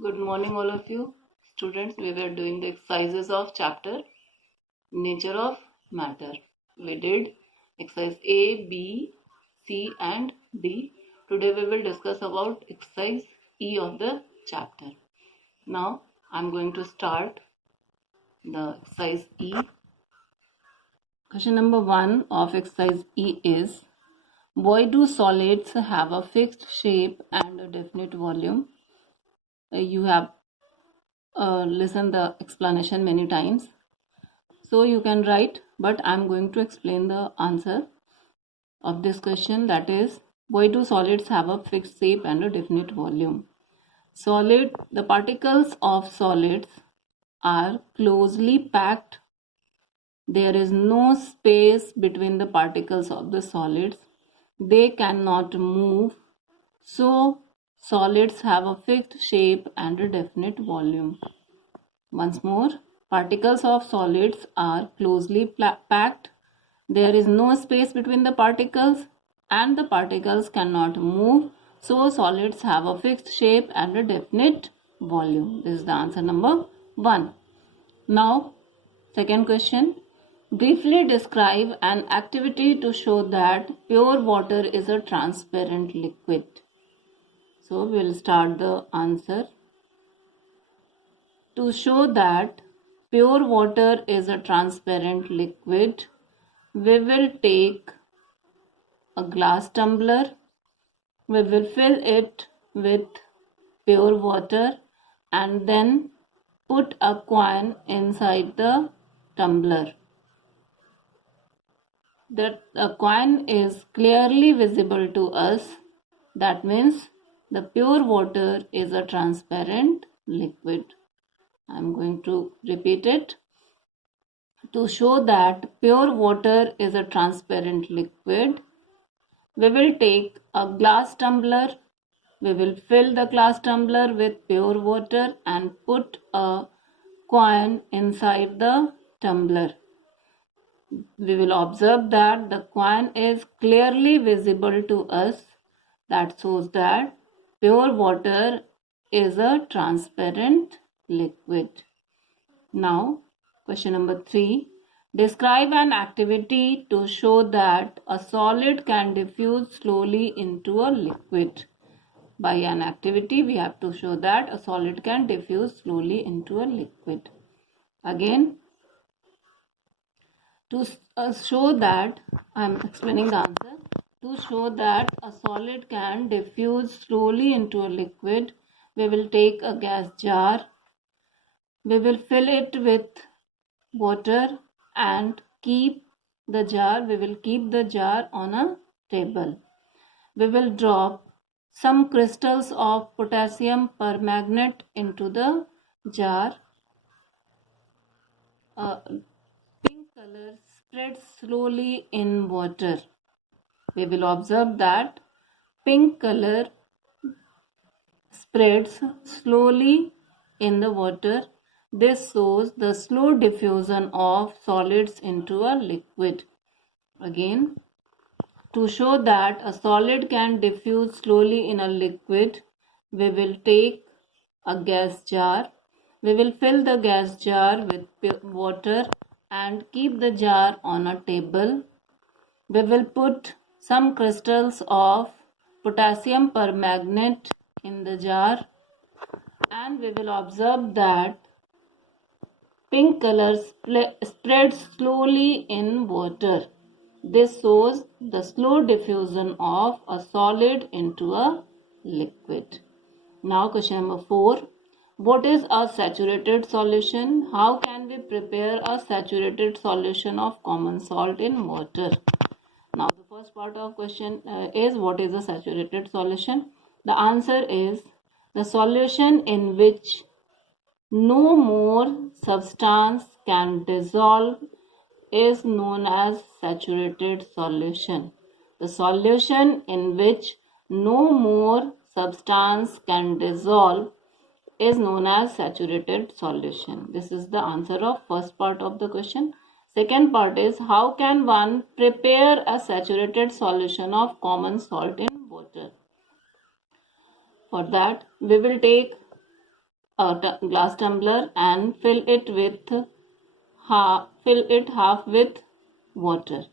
Good morning, all of you. Students, we were doing the exercises of chapter Nature of Matter. We did exercise A, B, C and D. Today we will discuss about exercise E of the chapter. Now, I am going to start the exercise E. Question number 1 of exercise E is, why do solids have a fixed shape and a definite volume? You have listened the explanation many times. So you can write, but I am going to explain the answer of this question, that is, why do solids have a fixed shape and a definite volume? The particles of solids are closely packed. There is no space between the particles of the solids. They cannot move. So solids have a fixed shape and a definite volume. Once more, particles of solids are closely packed. There is no space between the particles and the particles cannot move. So solids have a fixed shape and a definite volume. This is the answer number 1. Now, second question. Briefly describe an activity to show that pure water is a transparent liquid. So we will start the answer. To show that pure water is a transparent liquid, we will take a glass tumbler. We will fill it with pure water and then put a coin inside the tumbler. The coin is clearly visible to us. That means the pure water is a transparent liquid. I am going to repeat it. To show that pure water is a transparent liquid, we will take a glass tumbler. We will fill the glass tumbler with pure water and put a coin inside the tumbler. We will observe that the coin is clearly visible to us. That shows that pure water is a transparent liquid. Now, question number 3. Describe an activity to show that a solid can diffuse slowly into a liquid. By an activity, we have to show that a solid can diffuse slowly into a liquid. Again, to show that, I am explaining the answer. To show that a solid can diffuse slowly into a liquid, we will take a gas jar. We will fill it with water and we will keep the jar on a table. We will drop some crystals of potassium permanganate into the jar. Pink color spreads slowly in water. We will observe that pink color spreads slowly in the water. This shows the slow diffusion of solids into a liquid. Again, to show that a solid can diffuse slowly in a liquid, we will take a gas jar. We will fill the gas jar with water and keep the jar on a table. We will put some crystals of potassium permanganate in the jar and we will observe that pink color spreads slowly in water. This shows the slow diffusion of a solid into a liquid. Now question number 4. What is a saturated solution? How can we prepare a saturated solution of common salt in water? Now the first part of question is, what is a saturated solution? The answer is the solution in which no more substance can dissolve is known as saturated solution. The solution in which no more substance can dissolve is known as saturated solution. This is the answer of first part of the question. Second part is, how can one prepare a saturated solution of common salt in water? For that, we will take a glass tumbler and fill it half with water.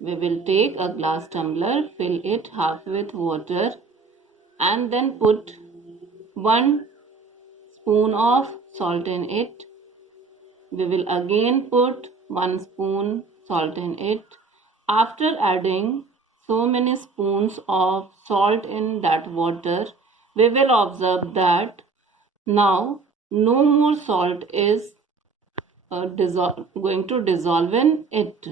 We will take a glass tumbler, fill it half with water, and then put 1 spoon of salt in it. We will again put 1 spoon salt in it. After adding so many spoons of salt in that water, we will observe that now no more salt is going to dissolve in it.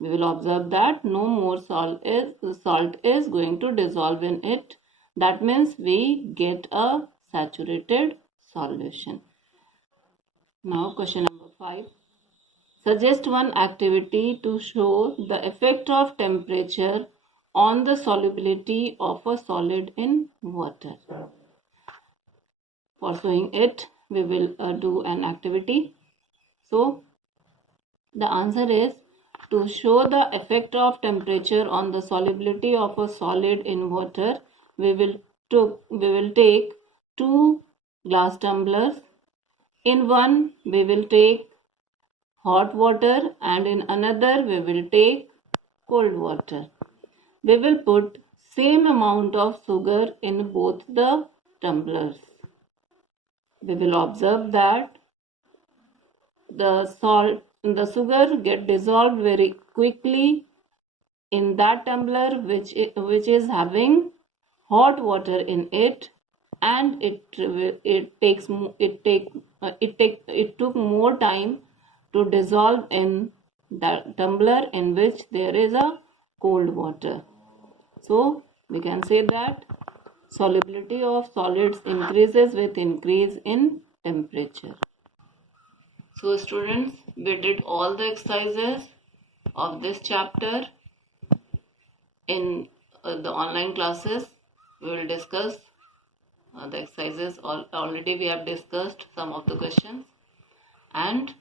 We will observe that no more salt is going to dissolve in it. That means we get a saturated solution. Now question number 5. Suggest one activity to show the effect of temperature on the solubility of a solid in water. For showing it, we will do an activity. So the answer is, to show the effect of temperature on the solubility of a solid in water, we will take 2 glass tumblers. In one we will take hot water and in another we will take cold water. We will put same amount of sugar in both the tumblers. We will observe that the sugar get dissolved very quickly in that tumbler which is having hot water in it, and it took more time to dissolve in that tumbler in which there is a cold water. So we can say that solubility of solids increases with increase in temperature. So students, we did all the exercises of this chapter in the online classes. We will discuss the exercises. Already we have discussed some of the questions, and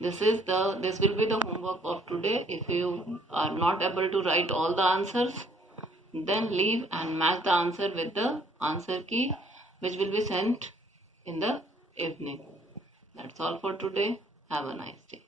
this will be the homework of today. If you are not able to write all the answers, then leave and match the answer with the answer key, which will be sent in the evening. That's all for today. Have a nice day.